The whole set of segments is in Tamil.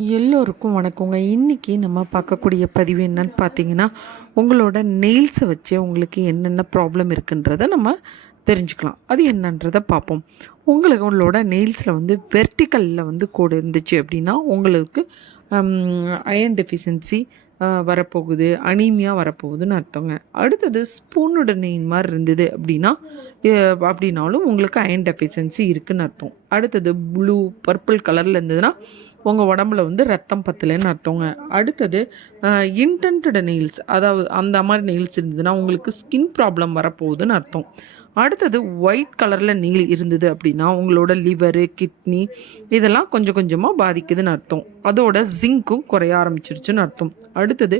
எல்லோருக்கும் வணக்கங்க. இன்றைக்கி நம்ம பார்க்கக்கூடிய பதிவு என்னன்னு பார்த்தீங்கன்னா உங்களோட நெயில்ஸை வச்சு உங்களுக்கு என்னென்ன ப்ராப்ளம் இருக்குன்றதை நம்ம தெரிஞ்சுக்கலாம். அது என்னன்றதை பார்ப்போம். உங்களுக்கு உங்களோட நெயில்ஸில் வந்து வெர்டிக்கலில் வந்து கோடு இருந்துச்சு அப்படின்னா உங்களுக்கு அயன் டெஃபிஷியன்சி வரப்போகுது அனீமியா வரப்போகுதுன்னு அர்த்தங்க. அடுத்தது ஸ்பூனோட நெயின் மாதிரி இருந்தது அப்படின்னா அப்படின்னாலும் உங்களுக்கு அயன் டெஃபிஷியன்சி இருக்குதுன்னு அர்த்தம். அடுத்தது ப்ளூ பர்பிள் கலரில் இருந்ததுன்னா உங்கள் உடம்புல வந்து ரத்தம் பத்தலைன்னு அர்த்தங்க. அடுத்தது இன்டென்டட் நெயில்ஸ் அதாவது அந்த மாதிரி நெயில்ஸ் இருந்ததுன்னா உங்களுக்கு ஸ்கின் ப்ராப்ளம் வரப்போகுதுன்னு அர்த்தம். அடுத்தது ஒயிட் கலரில் நெயில் இருந்தது அப்படின்னா உங்களோட லிவரு கிட்னி இதெல்லாம் கொஞ்சம் கொஞ்சமாக பாதிக்குதுன்னு அர்த்தம். அதோட ஜிங்க்கும் குறைய ஆரம்பிச்சிருச்சுன்னு அர்த்தம். அடுத்தது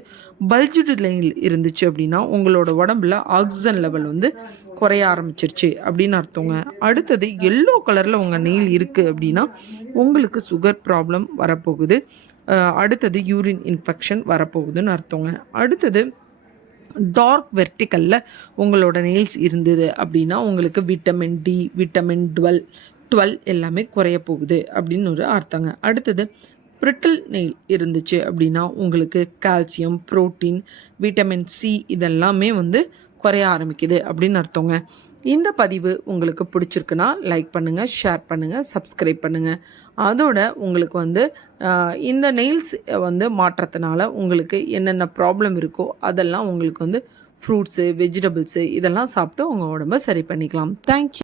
பல்ஜுடு நெயில் இருந்துச்சு அப்படின்னா உங்களோட உடம்புல ஆக்சிஜன் லெவல் வந்து குறைய ஆரம்பிச்சிருச்சு அப்படின்னு அர்த்தங்க. அடுத்தது எல்லோ கலரில் உங்கள் நெயில் இருக்குது அப்படின்னா உங்களுக்கு சுகர் ப்ராப்ளம் வரப்போகுது. அடுத்தது யூரின் இன்ஃபெக்ஷன் வரப்போகுதுன்னு அர்த்தங்க. அடுத்தது டார்க் வெர்டிக்கலில் உங்களோட நெயில்ஸ் இருந்தது அப்படின்னா உங்களுக்கு vitamin D vitamin twelve twelve எல்லாமே குறைய போகுது அப்படின்னு ஒரு அர்த்தங்க. அடுத்தது பிரிட்டில் நெயில் இருந்துச்சு அப்படின்னா உங்களுக்கு கால்சியம் புரோட்டீன் விட்டமின் சி இதெல்லாமே வந்து குறைய ஆரம்பிக்குது அப்படின்னு அர்த்தங்க. இந்த பதிவு உங்களுக்கு பிடிச்சிருக்குன்னா லைக் பண்ணுங்கள் ஷேர் பண்ணுங்கள் சப்ஸ்கிரைப் பண்ணுங்கள் அதோட உங்களுக்கு வந்து இந்த நெயில்ஸ் வந்து மாற்றத்தினால உங்களுக்கு என்னென்ன ப்ராப்ளம் இருக்கோ அதெல்லாம் உங்களுக்கு வந்து ஃப்ரூட்ஸு வெஜிடபிள்ஸு இதெல்லாம் சாப்பிட்டு உங்கள் உடம்ப சரி பண்ணிக்கலாம். தேங்க்யூ